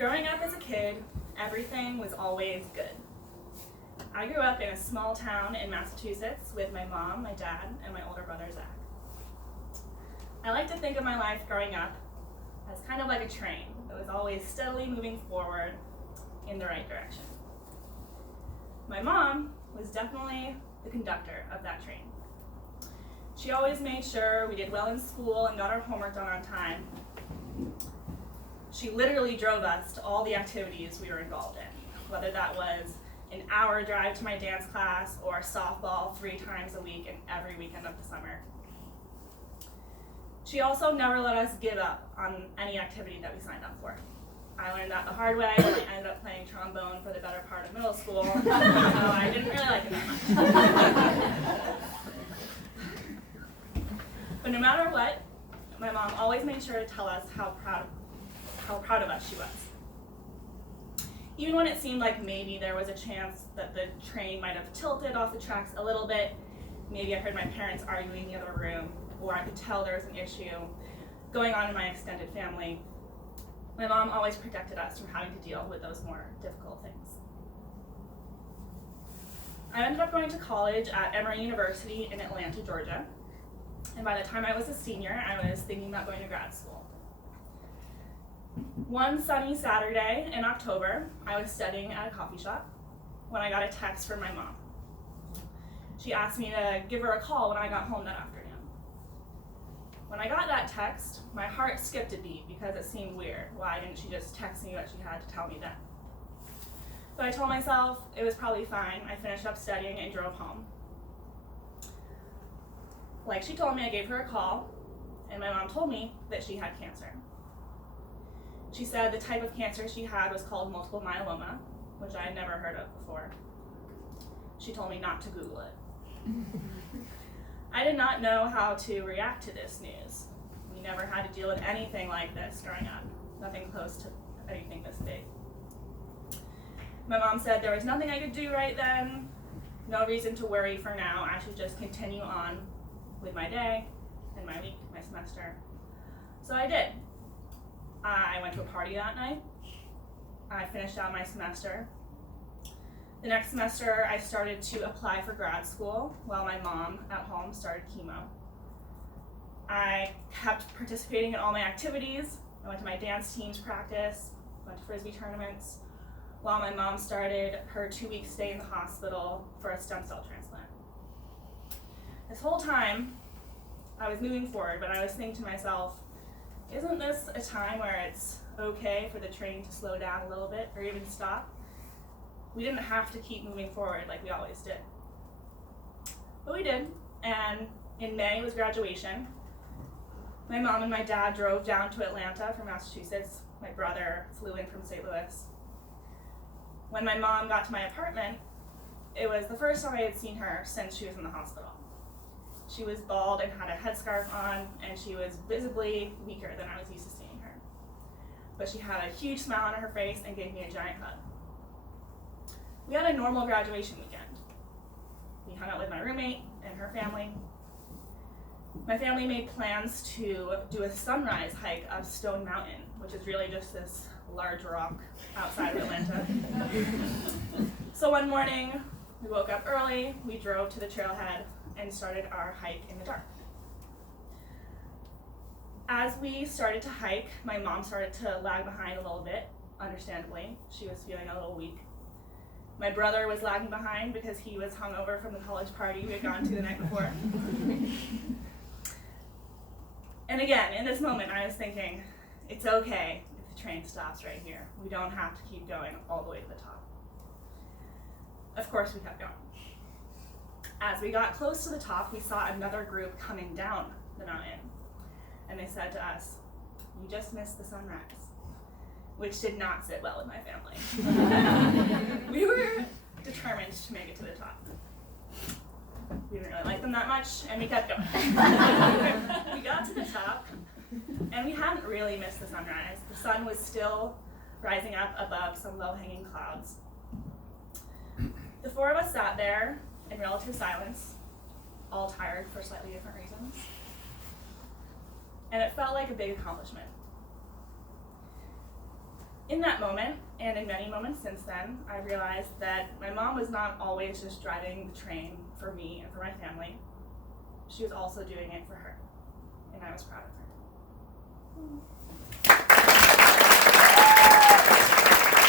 Growing up as a kid, everything was always good. I grew up in a small town in Massachusetts with my mom, my dad, and my older brother, Zach. I like to think of my life growing up as kind of like a train that was always steadily moving forward in the right direction. My mom was definitely the conductor of that train. She always made sure we did well in school and got our homework done on time. She literally drove us to all the activities we were involved in, whether that was an hour drive to my dance class or softball 3 times a week and every weekend of the summer. She also never let us give up on any activity that we signed up for. I learned that the hard way when I ended up playing trombone for the better part of middle school, so I didn't really like it that much. But no matter what, my mom always made sure to tell us how proud of us she was. Even when it seemed like maybe there was a chance that the train might have tilted off the tracks a little bit, maybe I heard my parents arguing in the other room, or I could tell there was an issue going on in my extended family, my mom always protected us from having to deal with those more difficult things. I ended up going to college at Emory University in Atlanta, Georgia, and by the time I was a senior, I was thinking about going to grad school. One sunny Saturday in October, I was studying at a coffee shop when I got a text from my mom. She asked me to give her a call when I got home that afternoon. When I got that text, my heart skipped a beat because it seemed weird. Why didn't she just text me what she had to tell me then? But I told myself it was probably fine. I finished up studying and drove home. Like she told me, I gave her a call, and my mom told me that she had cancer. She said the type of cancer she had was called multiple myeloma, which I had never heard of before. She told me not to Google it. I did not know how to react to this news. We never had to deal with anything like this growing up, nothing close to anything this big. My mom said there was nothing I could do right then, no reason to worry for now. I should just continue on with my day and my week, my semester. So I did. I went to a party that night. I finished out my semester. The next semester, I started to apply for grad school while my mom at home started chemo. I kept participating in all my activities. I went to my dance team's practice, went to Frisbee tournaments, while my mom started her 2-week stay in the hospital for a stem cell transplant. This whole time, I was moving forward, but I was thinking to myself, isn't this a time where it's okay for the train to slow down a little bit or even stop? We didn't have to keep moving forward like we always did. But we did, and in May was graduation. My mom and my dad drove down to Atlanta from Massachusetts. My brother flew in from St. Louis. When my mom got to my apartment, it was the first time I had seen her since she was in the hospital. She was bald and had a headscarf on, and she was visibly weaker than I was used to seeing her. But she had a huge smile on her face and gave me a giant hug. We had a normal graduation weekend. We hung out with my roommate and her family. My family made plans to do a sunrise hike up Stone Mountain, which is really just this large rock outside of Atlanta. So one morning, we woke up early, we drove to the trailhead, and started our hike in the dark. As we started to hike, my mom started to lag behind a little bit, understandably. She was feeling a little weak. My brother was lagging behind because he was hungover from the college party we had gone to the night before. And again, in this moment, I was thinking, it's okay if the train stops right here. We don't have to keep going all the way to the top. Of course, we kept going. As we got close to the top, we saw another group coming down the mountain. And they said to us, "You just missed the sunrise," which did not sit well with my family. We were determined to make it to the top. We didn't really like them that much, and we kept going. We got to the top, and we hadn't really missed the sunrise. The sun was still rising up above some low-hanging clouds. The 4 of us sat there in relative silence, all tired for slightly different reasons. And it felt like a big accomplishment. In In that moment, and in many moments since then, I realized that my mom was not always just driving the train for me and for my family. She was also doing it for her, and I was proud of her.